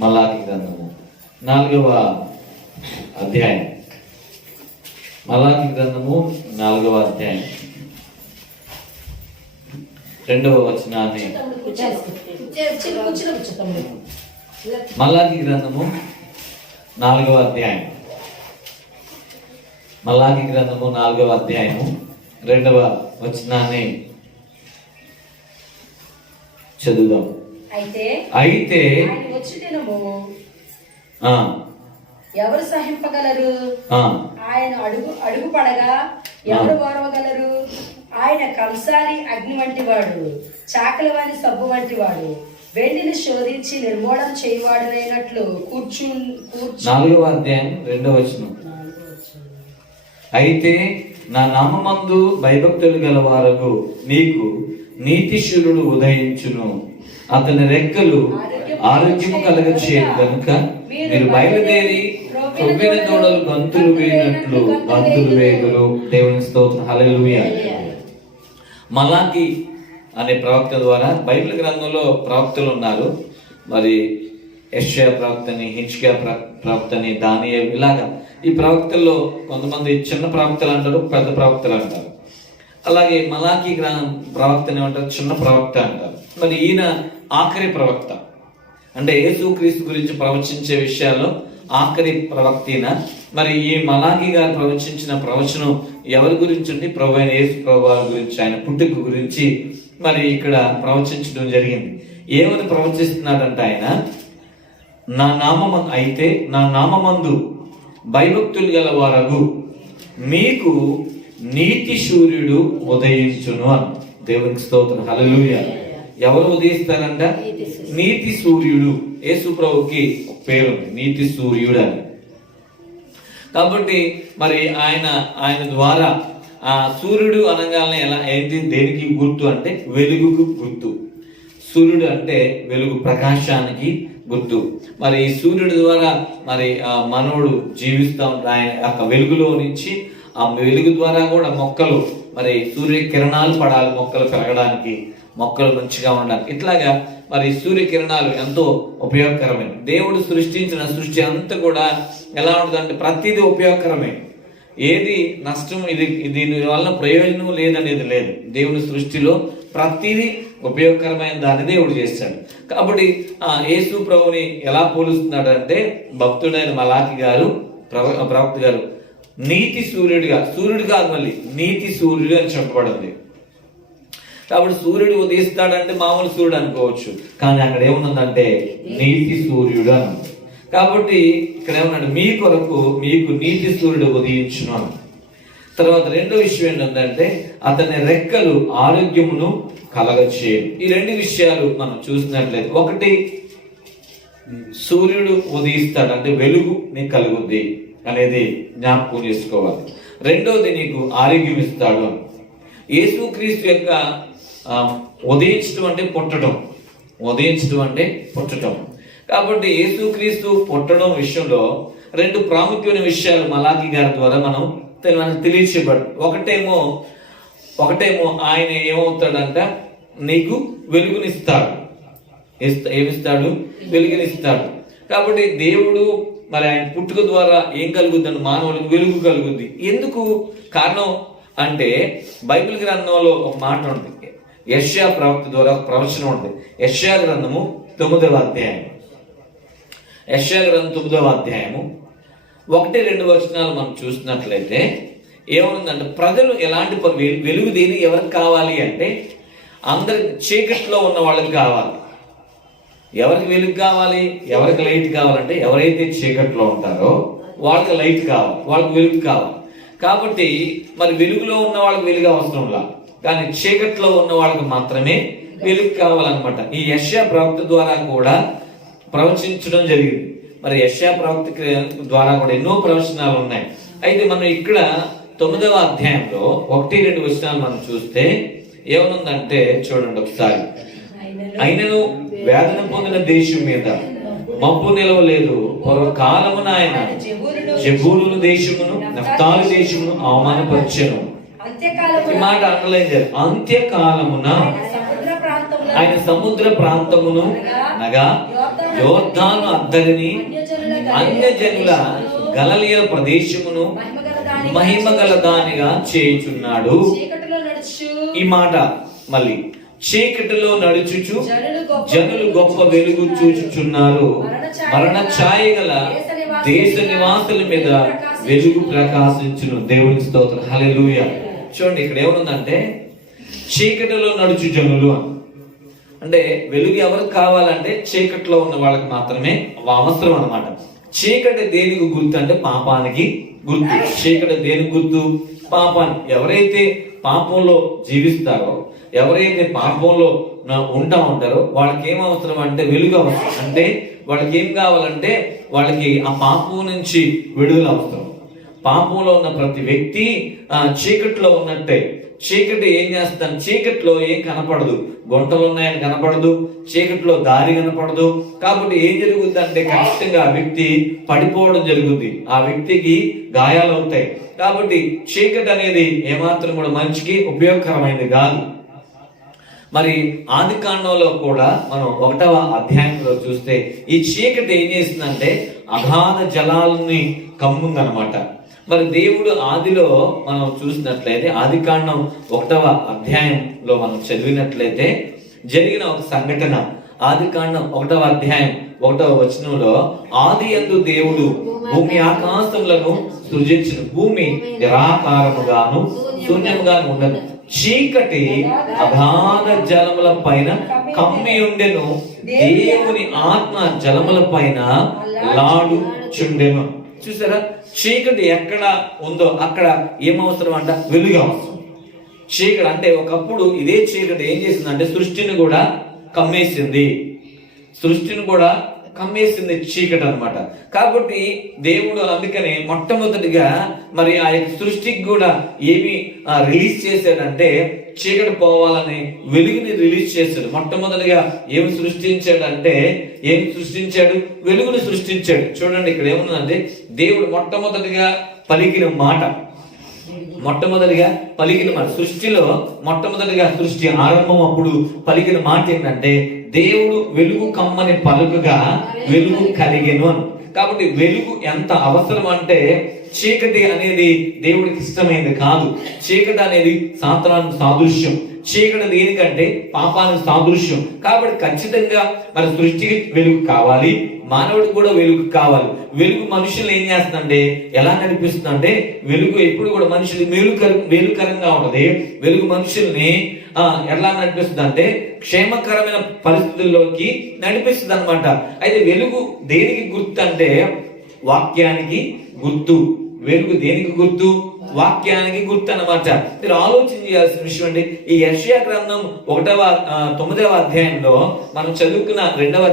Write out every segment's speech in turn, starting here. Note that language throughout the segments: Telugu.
మలాకి గ్రంథము 4వ అధ్యాయం. మలాకి గ్రంథము 4వ అధ్యాయం 2వ వచనాన్ని. మలాకి గ్రంథము 4వ అధ్యాయం. మలాకి గ్రంథము 4వ అధ్యాయము 2వ వచనాన్ని చదువుదాం. అయితే ఎవరు సహింపగలరు? ఆయన అడుగు పడగా ఎవరు ఓర్వగలరు? ఆయన కంసాలి అగ్ని వంటి వాడు, చాకలి వాని సబ్బు వంటి వాడు, వెండిని శోధించి నిర్మూలన చేయవాడునైనట్లు 4వ అధ్యాయం 2వ వచనం. అయితే నా నామమందు భయభక్తులు గల వారకు నీకు నీతిశూరుడు ఉదయించును, అతని రెక్కలు ఆరోగ్యము కలగచేయు గనుక మీరు బయలుదేరి కొవ్విన దూడలు గంతులు వేయినట్లు గంతులు వేగులు. దేవుని స్తోత్రం, హల్లెలూయా. మలాకి అనే ప్రవక్త ద్వారా బైబిల్ గ్రంథంలో ప్రవక్తలు ఉన్నారు. మరి యెషయా ప్రవక్తని, హిజ్కియా ప్రవక్తని, దానియేలు, ఇలాగా ఈ ప్రవక్తల్లో కొంతమంది చిన్న ప్రవక్తలు అంటారు, పెద్ద ప్రవక్తలు అంటారు. అలాగే మలాకి ప్రవక్తని అంటారు, చిన్న ప్రవక్త అంటారు. మరి ఈయన ఆఖరి ప్రవక్త, అంటే యేసుక్రీస్తు గురించి ప్రవచించే విషయాల్లో ఆఖరి ప్రవక్త. మరి ఈ మలాకి గారు ప్రవచించిన ప్రవచనం ఎవరి గురించి అంటే ప్రభు అయిన యేసు ప్రభు గురించి, ఆయన పుట్టుక గురించి మరి ఇక్కడ ప్రవచించడం జరిగింది. ఏమని ప్రవచిస్తున్నాడంటే ఆయన నా నామమందు భయభక్తులు గల వారగు మీకు నీతి సూర్యుడు ఉదయించును అని. దేవునికి స్తోత్రం, హల్లెలూయా. ఎవరు ఉదయిస్తారంట? నీతి సూర్యుడు. యేసు ప్రభుకి పేరు నీతి సూర్యుడు అని. కాబట్టి మరి ఆయన ద్వారా ఆ సూర్యుడు అనగానే ఎలా ఏంటి, దేనికి గుర్తు అంటే వెలుగుకు గుర్తు. సూర్యుడు అంటే వెలుగు, ప్రకాశానికి గుర్తు. మరి ఈ సూర్యుడి ద్వారా మరి మనవుడు జీవిస్తూ ఉంటాడు. ఆయన యొక్క వెలుగులో నుంచి, ఆ వెలుగు ద్వారా కూడా మొక్కలు, మరి సూర్య కిరణాలు పడాలి మొక్కలు పెరగడానికి, మొక్కలు మంచిగా ఉండాలి. ఇట్లాగా మరి సూర్యకిరణాలు ఎంతో ఉపయోగకరమైన. దేవుడు సృష్టించిన సృష్టి అంతా కూడా ఎలా ఉంటుందంటే ప్రతిదీ ఉపయోగకరమే. ఏది నష్టం, దీని వల్ల ప్రయోజనం లేదనేది లేదు. దేవుని సృష్టిలో ప్రతిదీ ఉపయోగకరమైన దాన్ని దేవుడు చేస్తాడు. కాబట్టి యేసు ప్రభుని ఎలా పోలుస్తున్నాడు అంటే భక్తుడైన మలాకి గారు, ప్రవక్త గారు నీతి సూర్యుడిగా, సూర్యుడు కాదు మళ్ళీ నీతి సూర్యుడు అని చెప్పబడింది. కాబట్టి సూర్యుడు ఉదయిస్తాడంటే మామూలు సూర్యుడు అనుకోవచ్చు, కానీ అక్కడ ఏముందంటే నీతి సూర్యుడు అని. కాబట్టి ఇక్కడ ఏమన్నాడు, మీ కొరకు మీకు నీతి సూర్యుడు ఉదయించును అని. తర్వాత రెండో విషయం ఏంటంటే అతని రెక్కలు ఆరోగ్యమును కలగచేయు. ఈ రెండు విషయాలు మనం చూసినట్లయితే, ఒకటి సూర్యుడు ఉదయిస్తాడు అంటే వెలుగు నీకు కలుగుద్ది అనేది జ్ఞాపకం చేసుకోవాలి. రెండోది నీకు ఆరోగ్యం ఇస్తాడు అని. యేసుక్రీస్తు యొక్క ఉదయించడం అంటే పుట్టడం, ఉదయించడం అంటే పుట్టడం. కాబట్టి యేసుక్రీస్తు పుట్టడం విషయంలో రెండు ప్రాముఖ్యమైన విషయాలు మలాకి గారి ద్వారా మనం తెలియచేయబడు. ఒకటేమో ఆయన ఏమవుతాడంట, నీకు వెలుగునిస్తాడు. ఏమిస్తాడు? వెలుగునిస్తాడు. కాబట్టి దేవుడు మరి ఆయన పుట్టుక ద్వారా ఏం కలుగుద్దండి, మానవులకు వెలుగు కలుగుద్ది. ఎందుకు కారణం అంటే బైబిల్ గ్రంథంలో ఒక మాట ఉంది, యెషయా ప్రవక్త ద్వారా ఒక ప్రవచనం ఉంది. యెషయా గ్రంథము 9వ అధ్యాయం, యెషయా గ్రంథం 9వ అధ్యాయము 1-2 వచనాలు మనం చూసినట్లయితే ఏమనుందంటే, ప్రజలు ఎలాంటి వెలుగు దేని ఎవరికి కావాలి అంటే అందరి చీకట్లో ఉన్న వాళ్ళకి కావాలి. ఎవరికి వెలుగు కావాలి, ఎవరికి లైట్ కావాలంటే ఎవరైతే చీకట్లో ఉంటారో వాళ్ళకి లైట్ కావాలి, వాళ్ళకి వెలుగు కావాలి. కాబట్టి మరి వెలుగులో ఉన్న వాళ్ళకి వెలుగు అవసరంలా, కానీ చీకట్లో ఉన్న వాళ్ళకి మాత్రమే వెలుగు కావాలన్నమాట. ఈ యెషయా ప్రవక్త ద్వారా కూడా ప్రవచించడం జరిగింది. మరి యెషయా ప్రవక్త ద్వారా కూడా ఎన్నో ప్రవచనాలు ఉన్నాయి. అయితే మనం ఇక్కడ 9వ అధ్యాయంలో 1-2 వచనాలు మనం చూస్తే ఏమనుందంటే చూడండి ఒకసారి. అయినను వేదన పొందిన దేశం మీద మబ్బు నిలవలేదు. పూర్వకాలమున ఆయన జెబూలూను దేశమును నఫ్తాలి దేశమును అవమానపరిచెను. ఈ మాట అండర్లైన్ చేయాలి. అంత్యకాలమున ఆయన సముద్ర ప్రాంతమును అనగా యోర్దాను అద్దరిని అన్యజనుల గలిలయ ప్రదేశమును మహిమగల దానిగా చేయుచున్నాడు. ఈ మాట మళ్ళీ, చీకటిలో నడుచుచు జనులు గొప్ప వెలుగు చూచుచున్నారు. మరణ ఛాయ గల దేశ నివాసుల మీద వెలుగు ప్రకాశించును. దేవునికి స్తోత్రం, హల్లెలూయా. చూడండి, ఇక్కడ ఏముందంటే చీకటిలో నడుచు జనులు అంటే వెలుగు ఎవరికి కావాలంటే చీకటిలో ఉన్న వాళ్ళకి మాత్రమే అవసరం అన్నమాట. చీకటి దేనికి గుర్తు అంటే పాపానికి గుర్తు. చీకటి దేనికి గుర్తు? పాపానికి. ఎవరైతే పాపంలో జీవిస్తారో, ఎవరైతే పాపంలో ఉంటా ఉంటారో వాళ్ళకి ఏం అవసరం అంటే వెలుగు అవసరం. అంటే వాళ్ళకి ఏం కావాలంటే వాళ్ళకి ఆ పాపం నుంచి విడుదల అవసరం. పాపంలో ఉన్న ప్రతి వ్యక్తి చీకటిలో ఉన్నట్టే. చీకటి ఏం చేస్తాను? చీకటిలో ఏం కనపడదు, గుంటలు ఉన్నాయని కనపడదు, చీకటిలో దారి కనపడదు. కాబట్టి ఏం జరుగుతుంది అంటే ఖచ్చితంగా ఆ వ్యక్తి పడిపోవడం జరుగుతుంది, ఆ వ్యక్తికి గాయాలు అవుతాయి. కాబట్టి చీకటి అనేది ఏమాత్రం కూడా మనిషికి ఉపయోగకరమైనది కాదు. మరి ఆదికాండంలో కూడా మనం 1వ అధ్యాయంలో చూస్తే ఈ చీకటి ఏం చేస్తుందంటే అగాధ జలాలని కమ్ముందనమాట. మరి దేవుడు ఆదిలో మనం చూసినట్లయితే ఆదికాండం 1వ అధ్యాయంలో మనం చదివినట్లయితే జరిగిన ఒక సంఘటన. ఆదికాండం 1వ అధ్యాయం 1వ వచనంలో, ఆది యందు దేవుడు భూమి ఆకాశములను సృజించిన, భూమి నిరాకారముగాను శూన్యముగాను ఉండను, చీకటి అగాధ జలముల పైన కమ్మి ఉండెను, దేవుని ఆత్మ జలముల పైన లాడుచుండెను. చూసారా, చీకటి ఎక్కడ ఉందో అక్కడ ఏమవసరం అంట? వెలుగు అవసరం. చీకటి అంటే ఒకప్పుడు ఇదే చీకటి ఏం చేసిందంటే సృష్టిని కూడా కమ్మేసింది, సృష్టిని కూడా కమ్మేసింది చీకటి అన్నమాట. కాబట్టి దేవుడు అందుకని మొట్టమొదటిగా మరి ఆ యొక్క సృష్టికి కూడా ఏమి రిలీజ్ చేశాడంటే చీకటి పోవాలని వెలుగుని రిలీజ్ చేశాడు. మొట్టమొదటిగా ఏమి సృష్టించాడంటే వెలుగుని సృష్టించాడు. చూడండి, ఇక్కడ ఏముందంటే దేవుడు మొట్టమొదటిగా పలికిన మాట, సృష్టిలో మొట్టమొదటిగా సృష్టి ఆరంభం అప్పుడు పలికిన మాట ఏంటంటే దేవుడు వెలుగు కమ్మని పలుకగా వెలుగు కలిగెను అని. కాబట్టి వెలుగు ఎంత అవసరం అంటే చీకటి అనేది దేవుడికి ఇష్టమైనది కాదు. చీకటి అనేది సాతాను సాదృశ్యం. చీకటి దేనికంటే పాపానికి సాదృశ్యం. కాబట్టి ఖచ్చితంగా మన సృష్టికి వెలుగు కావాలి, మానవుడికి కూడా వెలుగు కావాలి. వెలుగు మనుషులు ఏం చేస్తుందంటే ఎలా నడిపిస్తుందంటే వెలుగు ఎప్పుడు కూడా మనుషులు మేలుకరంగా ఉంటది. వెలుగు మనుషుల్ని ఎలా నడిపిస్తుంది అంటే క్షేమకరమైన పరిస్థితుల్లోకి నడిపిస్తుంది అనమాట. అయితే వెలుగు దేనికి గుర్తు అంటే వాక్యానికి గుర్తు. వెలుగు దేనికి గుర్తు? వాక్యానికి గుర్తు అన్నమాట. మీరు ఆలోచన చేయాల్సిన విషయం అండి. ఈ యెషయా గ్రంథం 9వ అధ్యాయంలో మనం చదువుకున్న 2వ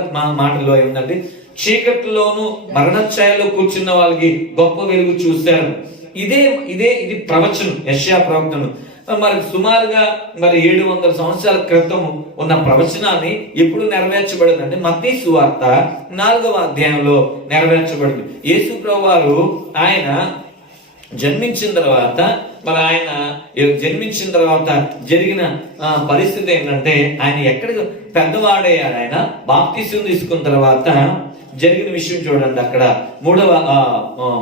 మాటలో ఏమిటంటే చీకటిలోను మరణఛాయలో కూర్చున్న వాళ్ళకి గొప్ప వెలుగు చూశారు. ఇది ప్రవచనం, యెషయా ప్రవక్తను. మరి సుమారుగా 700 సంవత్సరాల క్రితం ఉన్న ప్రవచనాన్ని ఎప్పుడు నెరవేర్చబడింది అంటే మత్తయి సువార్త 4వ అధ్యాయంలో నెరవేర్చబడింది. యేసు ప్రభువారు ఆయన జన్మించిన తర్వాత జరిగిన పరిస్థితి ఏంటంటే ఆయన ఎక్కడికి పెద్దవాడయ్యాడు. ఆయన బాప్తిసం తీసుకున్న తర్వాత జరిగిన విషయం చూడండి. అక్కడ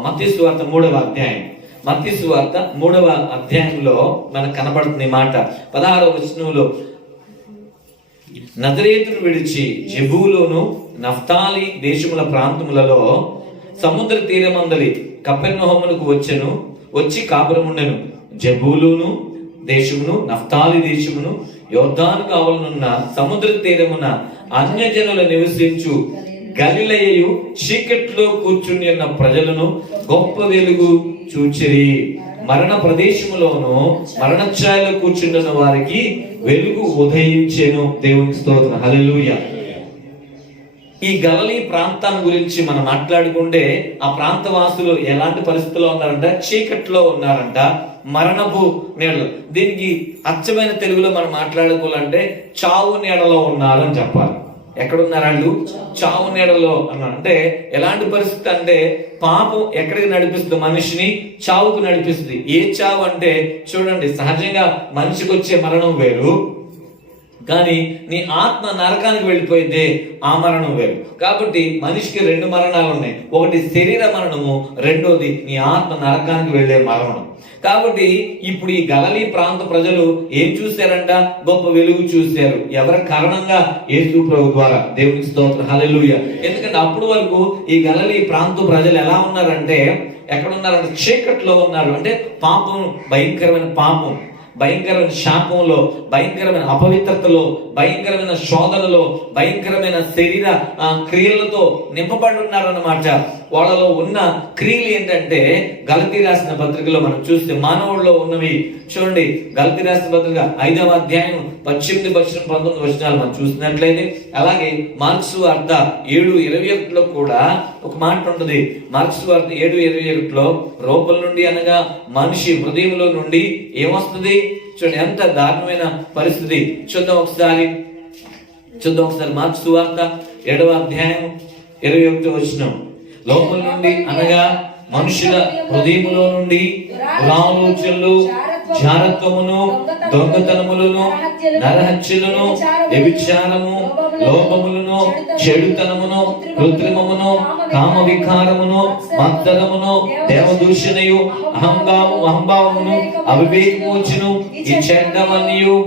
మత్తయి సువార్త 3వ అధ్యాయం, మత్తయి సువార్త 3వ అధ్యాయంలో మనకు కనబడుతుంది మాట. 16వ వచనంలో, నజరేతును విడిచి జెబూలూను నఫ్తాలి దేశముల ప్రాంతములలో సముద్ర తీరమందలి కపెర్నహూమునకు వచ్చి కాపురముండెను. జెబూలూను దేశమును నఫ్తాలి దేశమును యోర్దాను కావలనున్న సముద్ర తీరమున అన్యజనుల నివసించు గలిలయయు చీకట్లో కూర్చుని ఉన్న ప్రజలను గొప్ప వెలుగు చూచిరి. మరణ ప్రదేశములోను మరణఛాయలో కూర్చున్న వారికి వెలుగు ఉదయించెను. దేవునికి స్తోత్రం, హల్లెలూయా. ఈ గలిలయ ప్రాంతాన్ని గురించి మనం మాట్లాడుకుంటే ఆ ప్రాంత వాసులు ఎలాంటి పరిస్థితుల్లో ఉన్నారంట? చీకట్లో ఉన్నారంట, మరణపు నీడలు. దీనికి అచ్చమైన తెలుగులో మనం మాట్లాడుకోవాలంటే చావు నీడలో ఉన్నారు అని చెప్పాలి. ఎక్కడున్నారు వాళ్ళు? చావు నీడలో అన్నారు. అంటే ఎలాంటి పరిస్థితి అంటే పాపం ఎక్కడికి నడిపిస్తుంది? మనిషిని చావుకు నడిపిస్తుంది. ఏ చావు అంటే చూడండి, సహజంగా మనిషికి వచ్చే మరణం వేరు, కానీ నీ ఆత్మ నరకానికి వెళ్ళిపోయిందే ఆ మరణం వేరు. కాబట్టి మనిషికి 2 మరణాలు ఉన్నాయి. ఒకటి శరీర మరణము, రెండోది నీ ఆత్మ నరకానికి వెళ్ళే మరణం. కాబట్టి ఇప్పుడు ఈ గలిలీ ప్రాంత ప్రజలు ఏం చూశారంట? గొప్ప వెలుగు చూశారు. ఎవరి కారణంగా? యేసు ప్రభు ద్వారా. దేవునికి స్తోత్రం, హల్లెలూయా. ఎందుకంటే అప్పుడు వరకు ఈ గలిలీ ప్రాంత ప్రజలు ఎలా ఉన్నారంటే, ఎక్కడ ఉన్నారంటే చీకట్లో ఉన్నారు. అంటే పాపం, భయంకరమైన పాపం, భయంకరమైన శాపంలో, భయంకరమైన అపవిత్రతలో, భయంకరమైన శోధనలో, భయంకరమైన శరీర క్రియలతో నింపబడి ఉన్నారన్నమాట. వాళ్ళలో ఉన్న క్రియలు ఏంటంటే, గలతీ రాసిన పత్రికలో మనం చూస్తే మానవుల్లో ఉన్నవి చూడండి. గలతీ రాసిన పత్రిక 5వ అధ్యాయం 18-19 మనం చూసినట్లయితే, అలాగే మార్క్స్ వార్త 7:21 కూడా ఒక మాట ఉంటుంది. మార్క్స్ వార్త 7:21 రూపం నుండి అనగా మనిషి హృదయంలో నుండి ఏమొస్తుంది? చూడండి ఎంత దారుణమైన పరిస్థితి. చూద్దాం ఒకసారి మార్క్స్ వార్త 7వ అధ్యాయం 21 లోపల నుండి అనగా మనుషుల హృదయములో నుండి ఆలోచనలు, జారత్వమును, దొంగతనములను, నరహత్యలను, వ్యభిచారము, లోభములను, చెడుతనమును, కృత్రిమమును, కామ వికారమును, మత్తరమును, దేవదూషణయు, అహంభావమును, అవివేకమోచును, ఈ చెడ్డవన్నీయు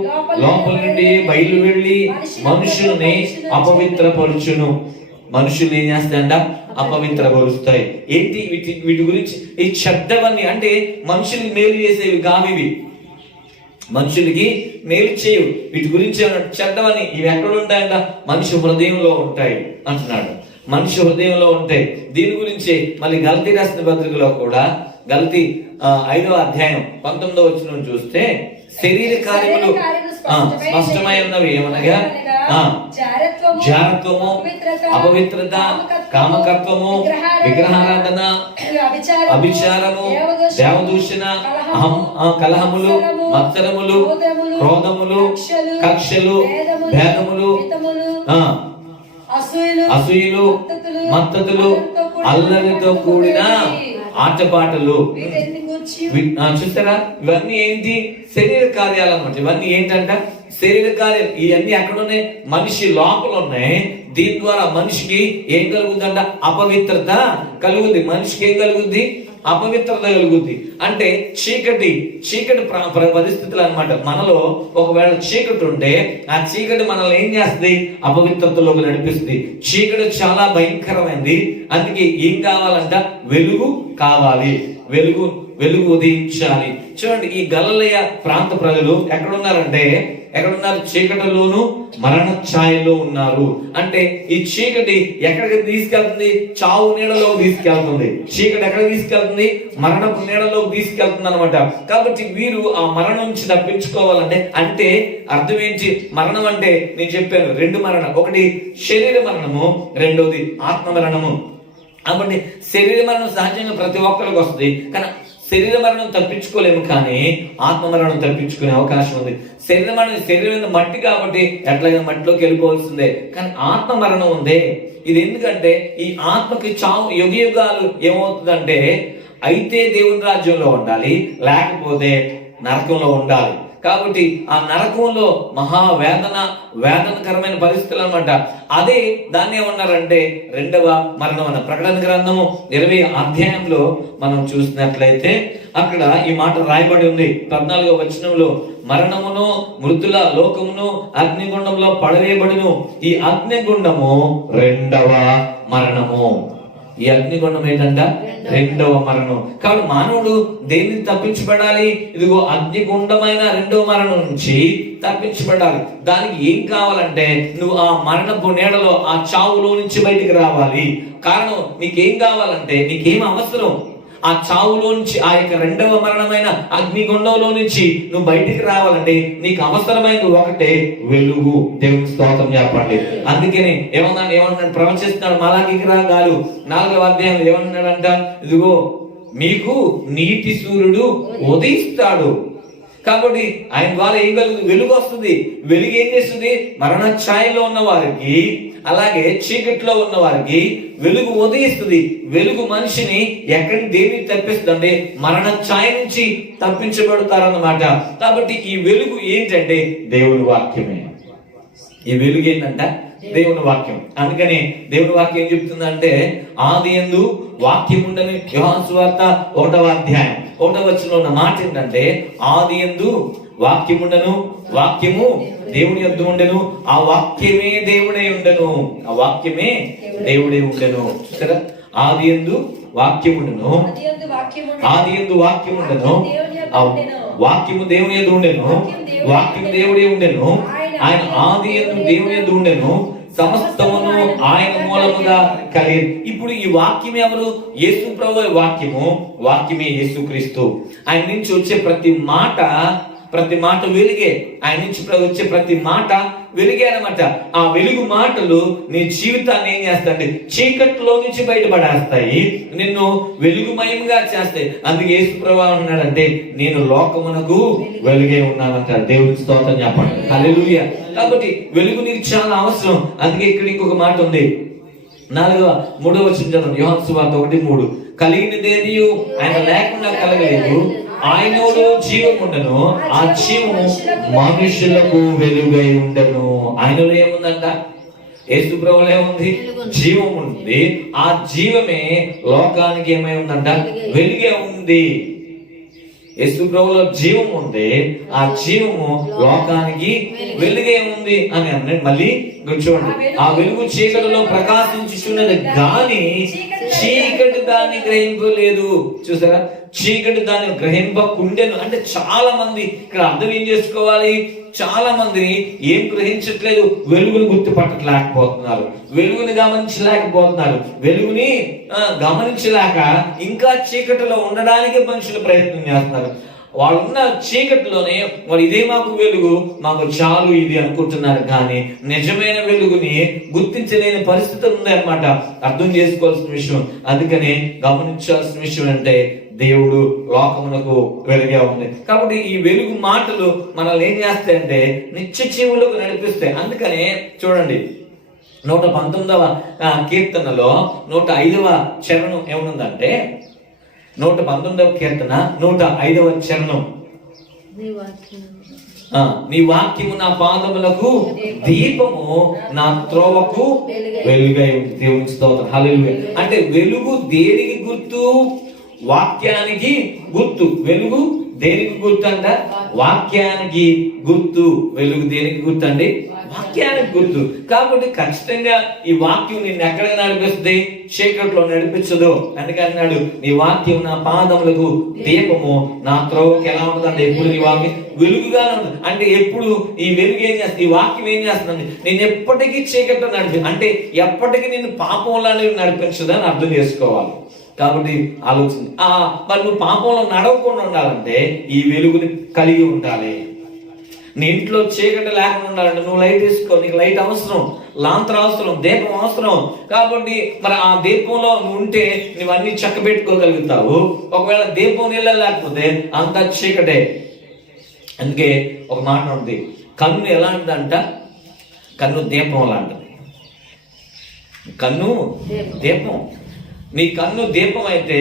లోపల నుండి బయలు వెళ్ళి మనుషుల్ని అపవిత్రపరుచును. మనుషులు ఏం చేస్తాయంట? అపవిత్రపరుస్తాయి. ఏంటి వీటి గురించి? ఈ చెడ్డవన్నీ అంటే మనుషులకి మేలు చేసేవి కావివి, మనుషులకి మేలు చేయవు. వీటి గురించి చెడ్డవని ఇవి ఎక్కడ ఉంటాయంట? మనిషి హృదయంలో ఉంటాయి అంటున్నాడు. మనిషి హృదయంలో ఉంటాయి. దీని గురించి మళ్ళీ గలతీ రాసిన పత్రికలో కూడా గలతీ 5వ అధ్యాయం 19 చూస్తే శరీర కార్యములు స్పష్టమై ఉన్నవి. ఏమనగా జారత్వము, అపవిత్రత, కామకత్వము, విగ్రహారాధన, అభిచారము, దేవదూషణ, కలహములు, మత్సరములు, క్రోధములు, కక్షలు, భేదములు, అసూయలు, మత్తతులు, అల్లరితో కూడిన ఆటపాటలు. చూస్తారా? ఇవన్నీ ఏంటి? శరీర కార్యాలు అన్నమాట. ఇవన్నీ ఏంటంట? శరీర కార్యాలు. ఇవన్నీ ఎక్కడ ఉన్నాయి? మనిషి లోపల ఉన్నాయి. దీని ద్వారా మనిషికి ఏం కలుగుతుందంట? అపవిత్రత కలుగుద్ది. మనిషికి ఏం కలుగుద్ది? అపవిత్రత కలుగుద్ది. అంటే చీకటి పరిస్థితులు అన్నమాట. మనలో ఒకవేళ చీకటి ఉంటే ఆ చీకటి మనల్ని ఏం చేస్తుంది? అపవిత్రతలోకి నడిపిస్తుంది. చీకటి చాలా భయంకరమైంది. అందుకే ఏం కావాలంట? వెలుగు కావాలి. వెలుగు ఉదయించాలి. చూడండి, ఈ గలిలయ ప్రాంత ప్రజలు ఎక్కడున్నారంటే, చీకటిలోను మరణ ఛాయలో ఉన్నారు. అంటే ఈ చీకటి ఎక్కడికి తీసుకెళ్తుంది? చావు నీడలోకి తీసుకెళ్తుంది. చీకటి ఎక్కడికి తీసుకెళ్తుంది? మరణపు నీడలోకి తీసుకెళ్తుంది అనమాట. కాబట్టి వీరు ఆ మరణం నుంచి తప్పించుకోవాలంటే, అంటే అర్థం ఏంటి? మరణం అంటే నేను చెప్పాను 2 మరణం. ఒకటి శరీర మరణము, రెండోది ఆత్మ మరణము. కాబట్టి శరీర మరణం సహజంగా ప్రతి ఒక్కరికి వస్తుంది. కానీ శరీర మరణం తప్పించుకోలేము, కానీ ఆత్మ మరణం తప్పించుకునే అవకాశం ఉంది. శరీరం మట్టి కాబట్టి ఎట్లాగైనా మట్టిలోకి వెళ్ళిపోవాల్సిందే. కానీ ఆత్మ మరణం ఉంది. ఇది ఎందుకంటే ఈ ఆత్మకి చావు యుగాలు ఏమవుతుందంటే, అయితే దేవుని రాజ్యంలో ఉండాలి, లేకపోతే నరకంలో ఉండాలి. కాబట్టి ఆ నరకంలో వేదనకరమైన పరిస్థితులు అనమాట. అదే దాన్ని ఏమన్నారంటే 2వ మరణం అన్న. ప్రకటన గ్రంథము 20వ అధ్యాయంలో మనం చూసినట్లయితే అక్కడ ఈ మాట రాయబడి ఉంది. 14వ వచనంలో, మరణమును, మృతుల లోకమును అగ్నిగుండంలో పడవేయబడును. ఈ అగ్నిగుండము 2వ మరణము. ఈ అగ్నిగుండం ఏంటంట? 2వ మరణం. కాబట్టి మానవుడు దేన్ని తప్పించబడాలి? ఇదిగో అగ్నిగుండమైన 2వ మరణం నుంచి తప్పించబడాలి. దానికి ఏం కావాలంటే, నువ్వు ఆ మరణపు నీడలో, ఆ చావులో నుంచి బయటికి రావాలి. కారణం నీకేం కావాలంటే, నీకేం అవసరం? ఆ చావులో నుంచి, ఆ యొక్క 2వ మరణమైన అగ్నిగుండంలో నుంచి నువ్వు బయటికి రావాలంటే నీకు అవసరమైనది ఒకటే, వెలుగు. దేవుని స్తోత్రం చెప్పండి. అందుకని ఏమన్నాడు? ప్రవచిస్తున్నాడు మలాకి గ్రంథాలు 4వ అధ్యాయం ఏమన్నాడంట? ఇదిగో మీకు నీతి సూర్యుడు ఉదయిస్తాడు. కాబట్టి ఆయన ద్వారా ఏం కలుగుతుంది? వెలుగు వస్తుంది. వెలుగు ఏం చేస్తుంది? మరణ ఛాయలో ఉన్న వారికి, అలాగే చీకట్లో ఉన్న వారికి వెలుగు ఉదయిస్తుంది. వెలుగు మనిషిని దేనికి తప్పిస్తుంది? మరణ ఛాయ నుంచి తప్పించబడతారన్నమాట. కాబట్టి ఈ వెలుగు ఏంటంటే దేవుని వాక్యమే. ఈ వెలుగు ఏంటంట? దేవుని వాక్యం. అందుకని దేవుని వాక్యం ఏం చెప్తుందంటే, ఆది యందు వాక్యం ఉండని, యోహాను సువార్త 1వ అధ్యాయం 1వ వచనంలో ఉన్న మాట ఏంటంటే, ఆది యందు వాక్యం ఉండను, వాక్యము దేవుని యొద్ద ఉండెను, ఆ వాక్యమే దేవుడై ఉండెను, ఆ వాక్యమే దేవుడై ఉండెను. చూసారా? ఆది యందు వాక్యం ఉండెను, ఆది యందు వాక్యం ఉండెను, ఆ వాక్యము దేవుని యొద్ద ఉండెను, వాక్యము దేవుడే ఉండెను, ఆయన ఆది యందు దేవుని యొద్ద ఉండెను, సమస్తమును ఆయన మూలముగా కలిగి. ఇప్పుడు ఈ వాక్యం ఎవరు? యేసు ప్రభువు వాక్యము, వాక్యమే యేసుక్రీస్తు. ఆయన నుంచి వచ్చే ప్రతి మాట వెలుగే. ఆయన నుంచి వచ్చే ప్రతి మాట వెలుగే అనమాట. ఆ వెలుగు మాటలు నీ జీవితాన్ని ఏం చేస్తాయి? చీకట్లో నుంచి బయటపడేస్తాయి, నిన్ను వెలుగుమయంగా చేస్తాయి. అందుకే యేసు ప్రభువు అన్నాడంటే, నేను లోకమునకు వెలుగే ఉన్నానంటాడు. దేవునికి స్తోత్రం చెప్పండి. హల్లెలూయా. కాబట్టి వెలుగు నీకు చాలా అవసరం. అందుకే ఇక్కడ ఇంకొక మాట ఉంది, 3వ వచనం చదవండి. యోహాను సువార్త 1:3. కలిగినదేదియు ఆయన లేకుండా కలగలేదు, ఆయనలో జీవం ఉండను, ఆ జీవము మనుషులకు వెలుగై ఉండను. ఆయనలో ఏముందంట? యేసు ప్రభువులో ఏముంది? జీవం ఉంది. ఆ జీవమే లోకానికి ఏమై ఉందంట? వెలుగే ఉంది. యేసు ప్రభువులో జీవం ఉంది, ఆ జీవము లోకానికి వెలుగే ఉంది అని అన్నాడు. మళ్ళీ చూడండి, ఆ వెలుగు చీకటిలో ప్రకాశించుచున్నది గాని చీకటి దాన్ని గ్రహింపలేదు. చూసారా? చీకటి దాన్ని గ్రహింపకుండెను అంటే చాలా మంది ఇక్కడ అర్థం ఏం చేసుకోవాలి? చాలా మంది ఏం గ్రహించట్లేదు, వెలుగుని గుర్తుపట్టలేకపోతున్నారు, వెలుగుని గమనించలేకపోతున్నారు. వెలుగుని గమనించలేక ఇంకా చీకటిలో ఉండడానికి మనుషులు ప్రయత్నం చేస్తున్నారు. వాళ్ళు ఉన్న చీకటిలోనే వాళ్ళు ఇదే మాకు వెలుగు, మాకు చాలు ఇది అనుకుంటున్నారు. కానీ నిజమైన వెలుగుని గుర్తించలేని పరిస్థితి ఉంది అన్నమాట. అర్థం చేసుకోవాల్సిన విషయం, అందుకనే గమనించాల్సిన విషయం అంటే దేవుడు లోకమునకు వెలుగే ఉంది. కాబట్టి ఈ వెలుగు మాటలు మనల్ని ఏం చేస్తాయంటే నిత్య జీవులకు నడిపిస్తాయి. అందుకనే చూడండి, 119వ కీర్తనలో 105వ చరణం ఏముందంటే, 119వ కీర్తన 105వ చరణం, నీ వాక్యము నా పాదములకు దీపము, నా త్రోవకు వెలుగై ఉంది. దేవునికి స్తోత్రం. హల్లెలూయా. అంటే వెలుగు దేనికి గుర్తు? వాక్యానికి గుర్తు. వెలుగు దేనికి గుర్తు అంట? వాక్యానికి గుర్తు. వెలుగు దేనికి గుర్తు అండి? వాక్యానికి గుర్తు. కాబట్టి ఖచ్చితంగా ఈ వాక్యం నిన్ను ఎక్కడ నడిపిస్తుంది? చీకట్లో నడిపించదు. అందుకన్నాడు, నీ వాక్యం నా పాదములకు దీపము, నా త్రోవకి ఎలా ఉంటుందంటే ఎప్పుడు నీ వాక్యం వెలుగుగానే ఉంటుంది. అంటే ఎప్పుడు ఈ వెలుగు ఏం చేస్తుంది? ఈ వాక్యం ఏం చేస్తుందండి? నేను ఎప్పటికీ చీకట్లో అంటే ఎప్పటికీ నిన్ను పాపంలో నడిపించదు అని అర్థం చేసుకోవాలి. కాబట్టి ఆలోచన, మరి నువ్వు పాపంలో నడవకుండా ఉండాలంటే ఈ వెలుగుని కలిగి ఉండాలి. నీ ఇంట్లో చీకటి లేకుండా ఉండాలంటే నువ్వు లైట్ తీసుకో. నీకు లైట్ అవసరం, లాంతర్ అవసరం, దీపం అవసరం. కాబట్టి మరి ఆ దీపంలో నువ్వు ఉంటే నువ్వు అన్ని చక్క పెట్టుకోగలుగుతావు. ఒకవేళ దీపం నీళ్ళ లేకపోతే అంత చీకటే. అందుకే ఒక మాట ఉంది, కన్ను ఎలాంటిదంట? కన్ను దీపం లాంటిది. కన్ను దీపం. నీ కన్ను దీపం అయితే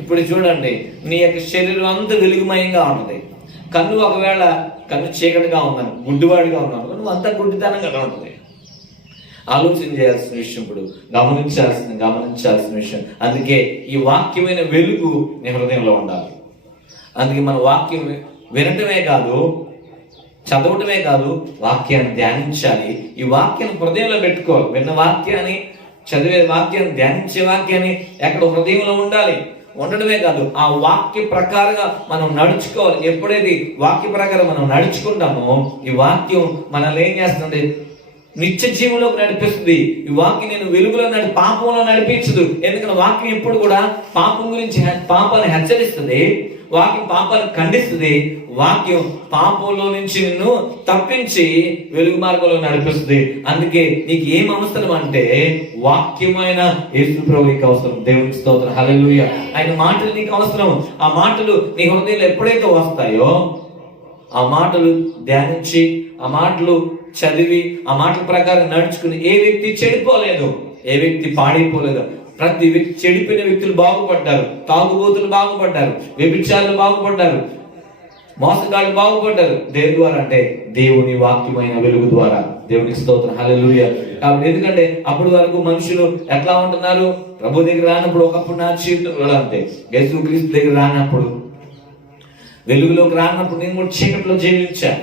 ఇప్పుడు చూడండి, నీ యొక్క శరీరం అంతా వెలుగుమయంగా ఉంటుంది. కన్ను ఒకవేళ కన్ను చీకటిగా ఉన్నాను, గుడ్డివాడిగా ఉన్నాను, నువ్వు అంతా గుడ్డితనంగా ఉంటుంది. ఆలోచన చేయాల్సిన విషయం, ఇప్పుడు గమనించాల్సిన విషయం. అందుకే ఈ వాక్యమైన వెలుగు నీ హృదయంలో ఉండాలి. అందుకే మన వాక్యం వినటమే కాదు, చదవటమే కాదు, వాక్యాన్ని ధ్యానించాలి. ఈ వాక్యాన్ని హృదయంలో పెట్టుకోవాలి. విన్న వాక్యాన్ని, చదివే వాక్యాన్ని, ధ్యానించే వాక్యాన్ని ఎక్కడ హృదయంలో ఉండాలి. ఉండడమే కాదు, ఆ వాక్య ప్రకారంగా మనం నడుచుకోవాలి. ఎప్పుడైతే వాక్య ప్రకారం మనం నడుచుకుంటామో ఈ వాక్యం మనల్ని ఏం చేస్తుంది? నిత్య జీవంలోకి నడిపిస్తుంది. ఈ వాక్యం నేను వెలుగులో పాపంలో నడిపించదు. ఎందుకంటే వాక్యం ఎప్పుడు కూడా పాపం గురించి, పాపాన్ని హెచ్చరిస్తుంది. వాక్యం పాపాన్ని ఖండిస్తుంది. వాక్యం పాపంలో నుంచి నిన్ను తప్పించి వెలుగు మార్గంలో నడిపిస్తుంది. అందుకే నీకు ఏం అవసరం అంటే వాక్యమైన యేసు ప్రభువుకి అవసరం. దేవునికి స్తోత్రం. హల్లెలూయా. ఆయన మాటలు నీకు అవసరం. ఆ మాటలు నీ హృదయంలో ఎప్పుడైతే వస్తాయో ఆ మాటలు ధ్యానించి, ఆ మాటలు చదివి, ఆ మాటల ప్రకారం నడుచుకుని ఏ వ్యక్తి చెడిపోలేదు, ఏ వ్యక్తి పాడైపోలేదు. ప్రతి వ్యక్తి, చెడిపోయిన వ్యక్తులు బాగుపడ్డారు, తాగుబోతులు బాగుపడ్డారు, వ్యభిచారులు బాగుపడ్డారు, మోసగాళ్ళు బాగుపడ్డారు దేని ద్వారా అంటే దేవుని వాక్యమైన వెలుగు ద్వారా. దేవునికి స్తోత్రం, హల్లెలూయా. కాబట్టి ఎందుకంటే అప్పటి వరకు మనుషులు ఎట్లా ఉంటున్నారు? ప్రభు దగ్గర రానప్పుడు, ఒకప్పుడు నా జీవితంలో అంతే, యేసుక్రీస్తు దగ్గర రానప్పుడు, వెలుగులోకి రానప్పుడు నేను కూడా చీకట్లో జీవించాను.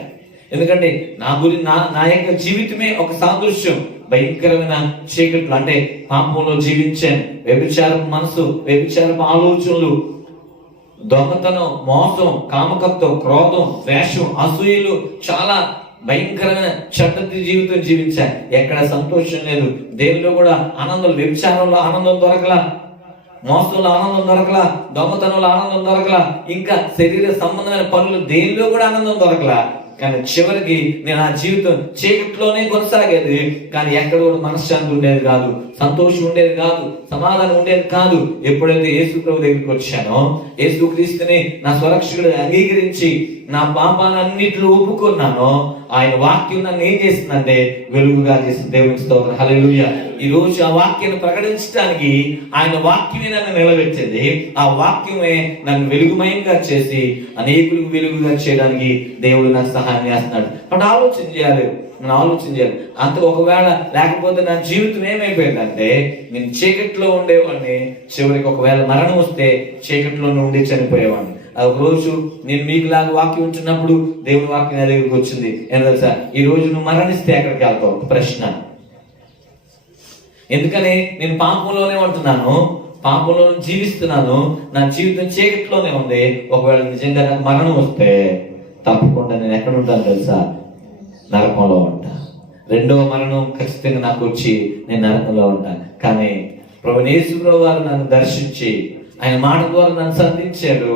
ఎందుకంటే నా యొక్క జీవితమే ఒక సాదృశ్యం. భయంకరమైన చీకట్లు అంటే పాపంలో జీవించాను. వ్యభిచారపు మనసు, వ్యభిచారపు ఆలోచనలు, దొంగతనం, మోసం, కామకత్వం, క్రోధం, ద్వేషం, అసూయలు, చాలా భయంకరమైన చెడ్డ జీవితం జీవించాను. ఎక్కడ సంతోషం లేదు, దేవుల్లో కూడా ఆనందం, వ్యభిచారంలో ఆనందం దొరకలా, మోసంలో ఆనందం దొరకలా, దొంగతనంలో ఆనందం దొరకలా, ఇంకా శరీర సంబంధమైన పనులు దేనిలో కూడా ఆనందం దొరకలా. కానీ చివరికి నేను ఆ జీవితం చీకట్లోనే కొనసాగేది. కానీ ఎక్కడ కూడా మనశ్శాంతి ఉండేది కాదు, సంతోషం ఉండేది కాదు, సమాధానం ఉండేది కాదు. ఎప్పుడైతే యేసు ప్రభు దగ్గరికి వచ్చానో, యేసుక్రీస్తుని నా స్వరక్షకుడు అంగీకరించి నా పాపాలన్నిటిలో ఒప్పుకున్నానో, ఆయన వాక్యం నన్ను ఏం చేసిందంటే వెలుగుగా చేసింది. దేవునికి స్తోత్రం, హల్లెలూయా. ఈ రోజు ఆ వాక్యాన్ని ప్రకటించడానికి ఆయన వాక్యమే నన్ను నిలబెట్టింది. ఆ వాక్యమే నన్ను వెలుగుమయంగా చేసి అనేకులకు వెలుగుగా చేయడానికి దేవుడు నాకు సహాయం చేస్తున్నాడు. అప్పుడు ఆలోచన చేయాలి, మనం ఆలోచన చేయాలి. అంత ఒకవేళ లేకపోతే నా జీవితం ఏమైపోయిందంటే, నేను చీకట్లో ఉండేవాడిని, చివరికి ఒకవేళ మరణం వస్తే చీకట్లో ఉండి చనిపోయేవాడిని. ఒక రోజు నేను మీకులాగా వాక్యం ఉంటున్నప్పుడు దేవుని వాక్యం నా దగ్గరికి వచ్చింది. ఏం తెలుసా? ఈ రోజు నువ్వు మరణిస్తే ఎక్కడికి వెళ్తావు? ప్రశ్న. ఎందుకని నేను పాపంలోనే ఉంటున్నాను, పాపంలో జీవిస్తున్నాను, నా జీవితం చీకట్లోనే ఉంది. ఒకవేళ నిజంగా నాకు మరణం వస్తే తప్పకుండా నేను ఎక్కడ ఉంటాను తెలుసా? నరకంలో ఉంటా. రెండవ మరణం ఖచ్చితంగా నాకు వచ్చి నేను నరకంలో ఉంటాను. కానీ ప్రభు యేసు ప్రభువు వారు నన్ను దర్శించి ఆయన మాట ద్వారా నన్ను సంధించాడు.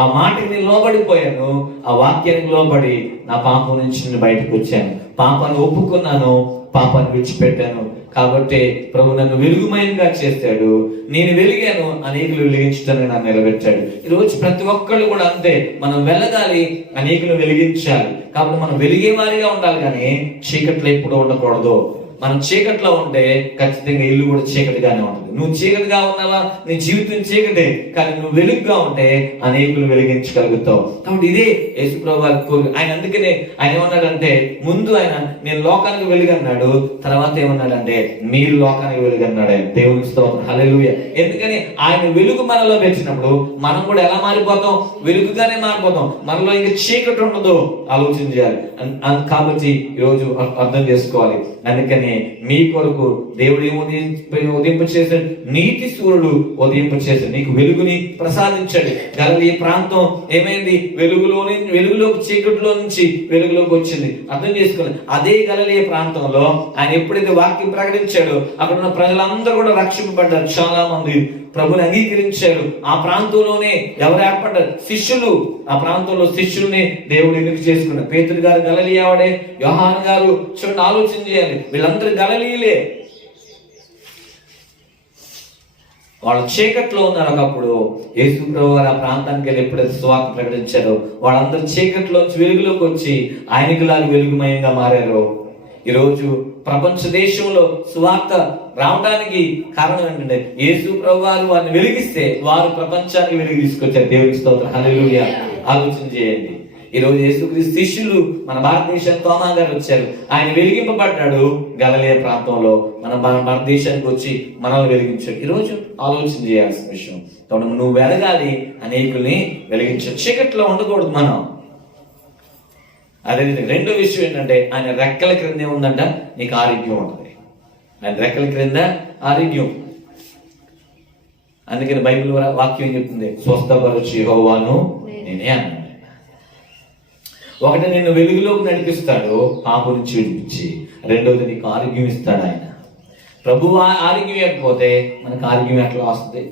ఆ మాటకి నేను లోబడిపోయాను, ఆ వాక్యానికి లోబడి నా పాపం నుంచి నేను బయటకు వచ్చాను. పాపాన్ని ఒప్పుకున్నాను, పాపాన్ని విడిచిపెట్టాను. కాబట్టి ప్రభు నన్ను వెలుగుమయంగా చేశాడు. నేను వెలిగాను, అనేకులు వెలిగించడానికి నన్ను నిలబెట్టాడు. ఈరోజు ప్రతి ఒక్కళ్ళు కూడా అంతే, మనం వెళ్ళగాలి, అనేకులు వెలిగించాలి. కాబట్టి మనం వెలిగే వారిగా ఉండాలి, కానీ చీకట్లో ఎప్పుడూ ఉండకూడదు. మనం చీకట్లో ఉంటే ఖచ్చితంగా ఇల్లు కూడా చీకటిగానే ఉంటుంది. నువ్వు చీకటిగా ఉన్నావా, నీ జీవితం చీకటే, కానీ నువ్వు వెలుగుగా ఉంటే అనేకులు వెలిగించగలుగుతావు. కాబట్టి ఇదే యేసు ప్రభువు వారి కోరిక. ఆయన అందుకనే ఆయన ఏమన్నాడంటే, ముందు ఆయన నేను లోకానికి వెలుగన్నాడు, తర్వాత ఏమన్నాడంటే మీరు లోకానికి వెలుగన్నాడు. దేవునికి స్తోత్రం, హల్లెలూయా. ఎందుకని ఆయన వెలుగు మనలో పెట్టినప్పుడు మనం కూడా ఎలా మారిపోతాం? వెలుగుగానే మారిపోతాం. మనలో ఇంకా చీకటి ఉండదు. ఆలోచన చేయాలి. కాబట్టి ఈరోజు అర్థం చేసుకోవాలి. అందుకని మీ కొరకు దేవుడు ఉదయింప చేశాడు, నీతి సూర్యుడు ఉదయింప చేశాడు, నీకు వెలుగుని ప్రసాదించాడు. గలిలయ ప్రాంతం ఏమైంది? వెలుగులోకి చీకటిలో నుంచి వెలుగులోకి వచ్చింది. అర్థం చేసుకోండి. అదే గలిలయ ప్రాంతంలో ఆయన ఎప్పుడైతే వాక్యం ప్రకటించాడో అక్కడ ఉన్న ప్రజలందరూ కూడా రక్షింపబడ్డారు. చాలా మంది ప్రభుని అంగీకరించారు. ఆ ప్రాంతంలోనే ఎవరు ఏర్పడ్డారు? శిష్యులు. ఆ ప్రాంతంలో శిష్యుల్ని దేవుడు ఎన్నిక చేసుకున్నారు. పేతురు గారు గలిలయవాడే, యోహాను గారు. చూడండి, ఆలోచన చేయాలి, వీళ్ళందరూ గలిలయలే. వాళ్ళు చీకట్లో ఉన్నారు. ఒకప్పుడు యేసు ప్రభువు వారు ఆ ప్రాంతానికి వెళ్ళి ఎప్పుడైతే సువార్త ప్రకటించారో వాళ్ళందరూ చీకట్లోంచి వెలుగులోకి వచ్చి ఆయనకులాగా వెలుగుమయంగా మారారు. ఈరోజు ప్రపంచ దేశంలో సువార్త రావడానికి కారణం ఏంటంటే యేసు ప్రభువు వారు వారిని వెలిగిస్తే వారు ప్రపంచానికి వెలుగు తీసుకొచ్చారు. దేవునికి స్తోత్రం, హల్లెలూయా. ఆలోచన చేయండి. ఈరోజు యేసుక్రీస్తు శిష్యులు మన భారతదేశం తోమా గారు వచ్చారు. ఆయన వెలిగింపబడ్డాడు గలిలయ ప్రాంతంలో. మన భారతదేశానికి వచ్చి మనల్ని వెలిగించాడు. ఈరోజు ఆలోచన చేయాల్సిన విషయం. కాబట్టి నువ్వు వెలగాలి, అనేకుల్ని వెలిగించాడు. చీకట్లో ఉండకూడదు మనం. అదే రెండో విషయం ఏంటంటే ఆయన రెక్కల క్రింద ఏముందంట? నీకు ఆరోగ్యం ఉంటుంది. ఆయన రెక్కల క్రింద ఆరోగ్యం. అందుకని బైబిల్ వాక్యం చెప్తుంది, స్వస్థపరచు యెహోవాను నేనే అన్నాడు. ఒకటి నిన్ను వెలుగులోకి నడిపిస్తాడు, పాపం నుంచి విడిపించి. రెండోది నీకు ఆరోగ్యం ఇస్తాడు ఆయన. ప్రభువు ఆరోగ్యం ఇవ్వకపోతే మనకు ఆరోగ్యం ఎట్లా వస్తుంది?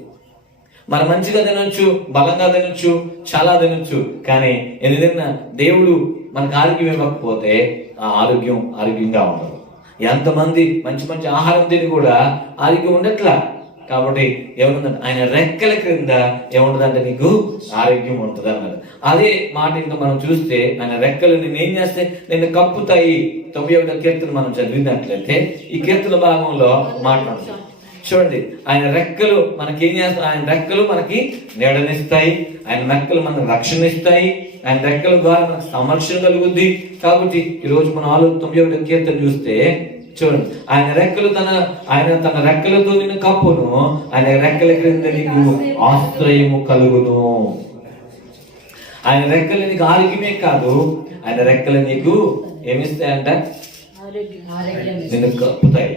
మనం మంచిగా తినొచ్చు, బలంగా తినొచ్చు, చాలా తినొచ్చు, కానీ ఏదైనా దేవుడు మనకు ఆరోగ్యం ఇవ్వకపోతే ఆ ఆరోగ్యంగా ఉండదు. ఎంతమంది మంచి మంచి ఆహారం తిని కూడా ఆరోగ్యం ఉండట్లా. కాబట్టి ఏముందంటే ఆయన రెక్కల క్రింద ఏముంటదంటే నీకు ఆరోగ్యం ఉంటుంది అన్నారు. అదే మాట ఇంకా మనం చూస్తే ఆయన రెక్కలు నిన్ను ఏం చేస్తే నిన్ను కప్పుతాయి. 91వ కీర్తన మనం చదివినట్లయితే ఈ కీర్తన భాగంలో మాట్లాడుతాం. చూడండి, ఆయన రెక్కలు మనకేం చేస్తాయి? ఆయన రెక్కలు మనకి నీడనిస్తాయి, ఆయన రెక్కలు మనకు రక్షణ ఇస్తాయి, ఆయన రెక్కల ద్వారా మనకు సంరక్షణ కలుగుద్ది. కాబట్టి ఈరోజు మనం 9వ కీర్తన చూస్తే చూడండి, ఆయన తన రెక్కలతో నిన్ను కప్పును, ఆయన రెక్కల క్రింద నీకు ఆశ్రయము కలుగును. ఆయన రెక్కలు నీకు ఆరోగ్యమే కాదు, ఆయన రెక్కలు నీకు ఏమిస్తాయంట? నిన్ను కప్పుతాయి.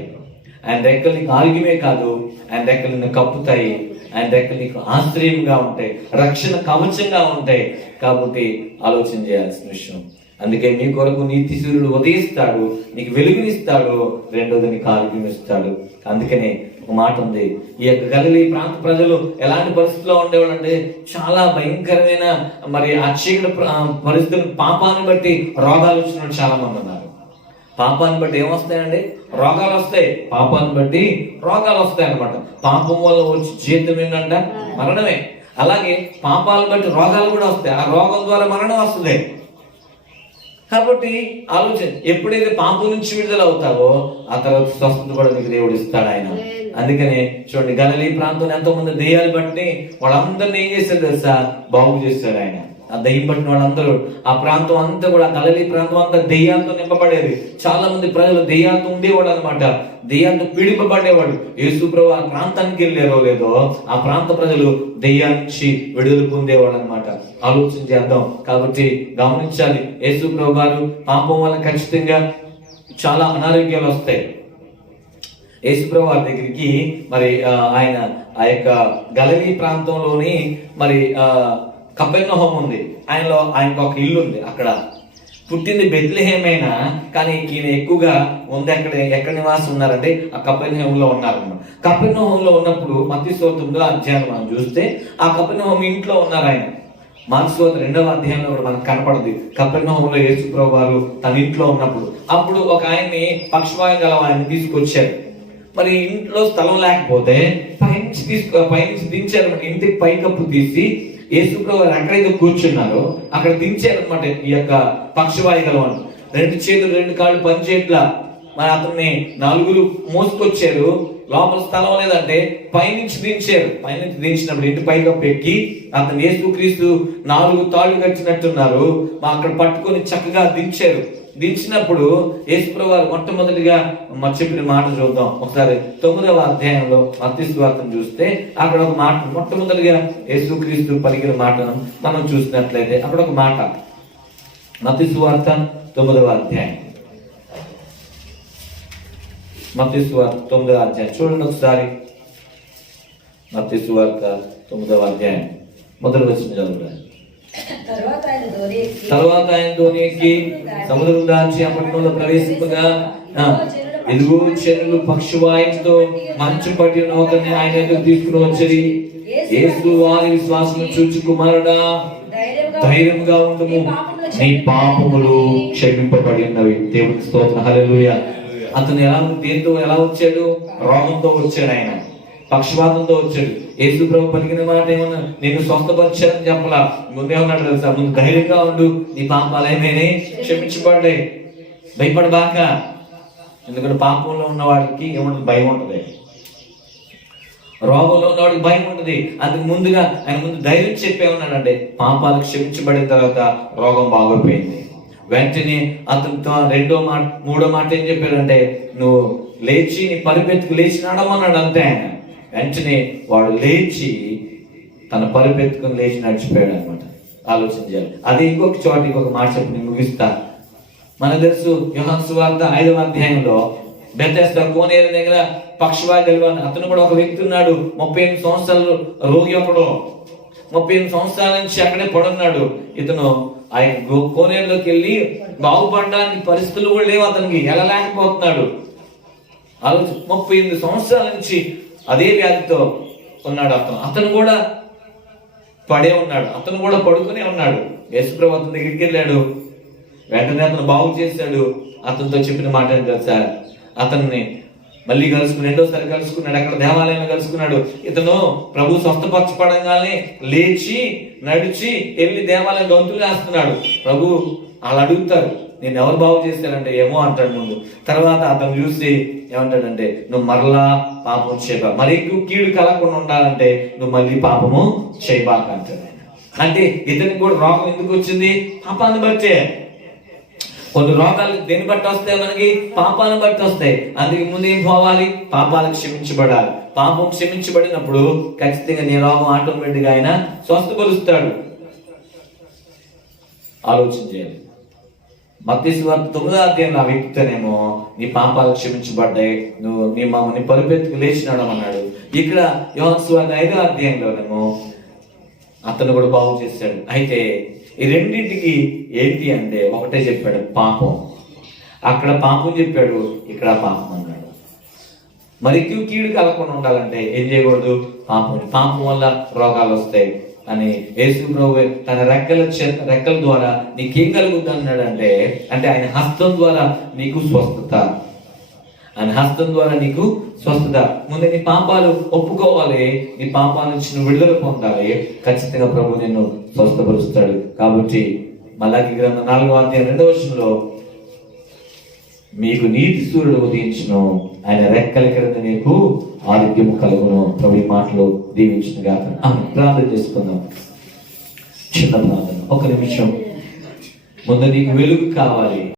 ఆయన రెక్కలు నీకు ఆరోగ్యమే కాదు, ఆయన రెక్కలు నిన్ను కప్పుతాయి, ఆయన రెక్కలు నీకు ఆశ్రయంగా ఉంటాయి, రక్షణ కవచంగా ఉంటాయి. కాబట్టి ఆలోచన చేయాల్సిన విషయం. అందుకే మీ కొరకు నీతి సూర్యుడు ఉదయిస్తాడు, నీకు వెలుగునిస్తాడు, రెండోది నీకు ఆరోగ్యం ఇస్తాడు. అందుకనే ఒక మాట ఉంది, ఈ యొక్క గలిలీ ప్రాంత ప్రజలు ఎలాంటి పరిస్థితుల్లో ఉండేవాళ్ళు అంటే చాలా భయంకరమైన మరి ఆ చీకటి పరిస్థితులు, పాపాన్ని బట్టి రోగాలు వచ్చిన చాలా మంది ఉన్నారు. పాపాన్ని బట్టి ఏమొస్తాయండి? రోగాలు వస్తాయి. పాపాన్ని బట్టి రోగాలు వస్తాయి అన్నమాట. పాపం వల్ల వచ్చి జీవితం ఏంటంట? మరణమే. అలాగే పాపాలను బట్టి రోగాలు కూడా వస్తాయి, ఆ రోగం ద్వారా మరణం వస్తుంది. కాబట్టి ఆలోచన, ఎప్పుడైతే పాపం నుంచి విడుదల అవుతావో ఆ తర్వాత స్వస్థత కూడా నీకు దేవుడు ఇస్తాడు ఆయన. అందుకనే చూడండి, గలిలీ ప్రాంతం ఎంతో మంది దెయ్యాలు బట్టి వాళ్ళందరినీ ఏం చేశాడు తెలుసా? బాగు చేశాడు ఆయన. ఆ దెయ్యం పట్టిన వాళ్ళందరూ, ఆ ప్రాంతం అంతా కూడా, గలిలీ ప్రాంతం అంతా దెయ్యాలతో నింపబడేది. చాలా మంది ప్రజలు దెయ్యాలతో ఉండేవాడు అనమాట, దెయ్యాలతో పీడింపబడేవాడు. యేసు ప్రభు ఆ ప్రాంతానికి వెళ్ళారో లేదో ఆ ప్రాంత ప్రజలు దెయ్యాల నుంచి విడుదల పొందేవాడు అనమాట. ఆలోచన చేద్దాం. కాబట్టి గమనించాలి, యేసు ప్రభు గారు పాపం వల్ల ఖచ్చితంగా చాలా అనారోగ్యాలు వస్తాయి. యేసుప్రభు వారి దగ్గరికి మరి ఆయన ఆ యొక్క గలిలీ ప్రాంతంలోని మరి కపెర్నహూము ఉంది, ఆయనకు ఒక ఇల్లు ఉంది. అక్కడ పుట్టింది బెత్లెహేమైనా కానీ ఈయన ఎక్కువగా ఉంది ఎక్కడ నివాసం ఉన్నారంటే ఆ కపెర్నహూములో ఉన్నారన్నమాట. కపెర్నహూములో ఉన్నప్పుడు మత్తయి సువార్త 9వ అధ్యాయం మనం చూస్తే ఆ కపెర్నహూము ఇంట్లో ఉన్నారు ఆయన. మార్కు సువార్త 2వ అధ్యాయంలో కూడా మనకు కనపడదు కపెర్నహూములో యేసు ప్రభు వారు తన ఇంట్లో ఉన్నప్పుడు. అప్పుడు ఒక ఆయన్ని పక్షవాయు గల ఆయన్ని తీసుకొచ్చారు. మరి ఇంట్లో స్థలం లేకపోతే పైనుంచి దించారు. ఇంటికి పైకప్పు తీసి యేసు ప్రభు వారు ఎక్కడైతే కూర్చున్నారో అక్కడ దించారనమాట. ఈ యొక్క పక్షవాయు గలవాడు 2 చేతులు 2 కాళ్ళు పనిచేట్లా మరి అతన్ని 4 మోసుకొచ్చారు. లోపల స్థలం లేదంటే పైనుంచి దించారు. పైనుంచి దించినప్పుడు ఇంటి పైకప్పు ఎక్కి అతను యేసుక్రీస్తు 4 తాళ్ళు కట్టినట్టున్నారు, అక్కడ పట్టుకొని చక్కగా దించారు. దించినప్పుడు యేసుప్రభు వారు మొట్టమొదటిగా చెప్పిన మాట చూద్దాం ఒకసారి. 9వ అధ్యాయంలో మత్తయి సువార్తను చూస్తే అక్కడ ఒక మాట, మొట్టమొదటిగా యేసుక్రీస్తు పలికిన మాటను మనం చూసినట్లయితే అక్కడ ఒక మాట, మత్తయి సువార్త 9వ అధ్యాయం. మత్తయి సువార్త 9వ అధ్యాయం చూడండి ఒకసారి. మత్తయి సువార్త 9వ అధ్యాయం మొదటి వచనం చదువుతారు. తర్వాత ఆయన ధోని ఎక్కి సముద్రం దాచి ఆ పట్టణంలో ప్రవేశింపగా ఇదిగో జనులు పక్షవాయువుతో మంచు పట్టిన ఒకరిని ఆయన దగ్గర తీసుకుని వచ్చి, యేసు వారి విశ్వాసం చూచి, కుమారుడా ధైర్యంగా ఉండుము, నీ పాపములు క్షమింపబడి ఉన్నవి. దేవునికి స్తోత్రం, హల్లెలూయా. అతను ఎలా వచ్చాడు? రోగంతో వచ్చాడు, ఆయన పక్షవాతంతో వచ్చాడు. యేసు ప్రభు పలికిన మాట ఏమన్నా, నిన్ను స్వస్థపరిచారని చెప్పలా, ముందేమన్నాడు తెలుసా? ముందు ధైర్యంగా ఉండు, నీ పాపాలు ఏమైనా క్షమించబడ్డాయి, భయపడబాక. ఎందుకంటే పాపంలో ఉన్న వాడికి ఏముంటుంది? భయం ఉంటుంది. రోగంలో ఉన్నవాడికి భయం ఉంటుంది. అందుకు ముందుగా ఆయన ముందు ధైర్యం చెప్పేమన్నాడంటే, పాపాలు క్షమించబడిన తర్వాత రోగం బాగోపోయింది. వెంటనే అతనితో 2వ మాట 3వ మాట ఏం చెప్పాడంటే, నువ్వు లేచి నీ పరిపెత్తుకు లేచి నడమన్నాడు అంతే. ఆయన వెంటనే వాడు లేచి తన పరిపెత్తుకుని లేచి నడిచిపోయాడు అనమాట. ఆలోచన చేయాలి. అదే ఇంకొక చోట ఇంకొక మాట చెప్పి నేను ముగిస్తా. మనకు తెలుసు యోహాను సువార్త 5వ అధ్యాయంలో బెతెస్దా కోనేరు దగ్గర పక్షవాయు గలవాడు అతను కూడా ఒక వ్యక్తి ఉన్నాడు. 38 సంవత్సరాలు రోగి. ఒకడు 38 సంవత్సరాల నుంచి అక్కడే పడున్నాడు. ఇతను ఆ కోనేరులోకి వెళ్ళి బాగుపడడానికి పరిస్థితులు కూడా లేవు అతనికి, వెళ్ళలేకపోతున్నాడు. ఆలోచన 38 సంవత్సరాల నుంచి అదే వ్యాధితో ఉన్నాడు. అతను కూడా పడే ఉన్నాడు, అతను కూడా పడుకునే ఉన్నాడు. యేసుప్రభు అతని దగ్గరికి వెళ్ళాడు. వెంటనే అతను బాగు చేశాడు. అతనితో చెప్పిన మాట ఏంటి తెలుసా? అతన్ని మళ్ళీ కలుసుకుని 2వసారి కలుసుకున్నాడు. అక్కడ దేవాలయంలో కలుసుకున్నాడు. ఇతను ప్రభు స్వస్థపరచబడంగానే లేచి నడిచి వెళ్ళి దేవాలయం గంతులు వేస్తున్నాడు. ప్రభు వాళ్ళు అడుగుతారు, నేను ఎవరు బాగు చేశారంటే ఏమో అంటాడు ముందు. తర్వాత అతను చూసి ఏమంటాడంటే నువ్వు మరలా పాపం చేయబా, మరి ఎక్కువ కీడు కలగకుండా ఉండాలంటే నువ్వు మళ్ళీ పాపము చేయబాక అంటాడు. అంటే ఇతనికి కూడా రోగం ఎందుకు వచ్చింది? పాపాన్ని బట్టే. కొన్ని రోగాలు దేని బట్టి వస్తాయి? మనకి పాపాలను బట్టి వస్తాయి. అందుకే ముందు ఏం పోవాలి? పాపాలకు క్షమించబడాలి. పాపం క్షమించబడినప్పుడు ఖచ్చితంగా నీ రోగం ఆటోమేటిక్గా ఆయన స్వస్థపరుస్తాడు. ఆలోచన చేయాలి. మత్తయి సువార్త 9వ అధ్యాయంలో ఆ వ్యక్తితోనేమో నీ పాపాలు క్షమించబడ్డాయి, నువ్వు నీ పరిపెత్తుకు లేచినాడు అన్నాడు. ఇక్కడ యోహాను సువార్త 5వ అధ్యాయంలోనేమో అతను కూడా బాగు చేశాడు. అయితే ఈ రెండింటికి ఏంటి అంటే ఒకటే చెప్పాడు, పాపం. అక్కడ పాపం చెప్పాడు, ఇక్కడ పాపం అన్నాడు. మరి కీడు కలగకుండా ఉండాలంటే ఏం చేయకూడదు? పాపం వల్ల రోగాలు వస్తాయి అని యేసు ప్రభువే తన రెక్కల ద్వారా నీకేం కలుగుద్ది అన్నాడంటే, అంటే ఆయన హస్తం ద్వారా నీకు స్వస్థత. ఆయన హస్తం ద్వారా నీకు స్వస్థత. ముందు నీ పాపాలు ఒప్పుకోవాలి, నీ పాపాల నుంచి నువ్వు విడుదల పొందాలి. ఖచ్చితంగా ప్రభు నిన్ను స్వస్థపరుస్తాడు. కాబట్టి మలాకి గ్రంథం 4వ అధ్యాయం 2వ వచనంలో మీకు నీతి సూర్యుడు ఉదయించును, ఆయన రెక్కల క్రింద నీకు ఆరోగ్యము కలుగును. ప్రభు ఈ మాటలు దీవించునుగా. ప్రార్థన చేసుకుందాం. చిన్న ప్రార్థన, ఒక నిమిషం. ముందు నీకు వెలుగు కావాలి.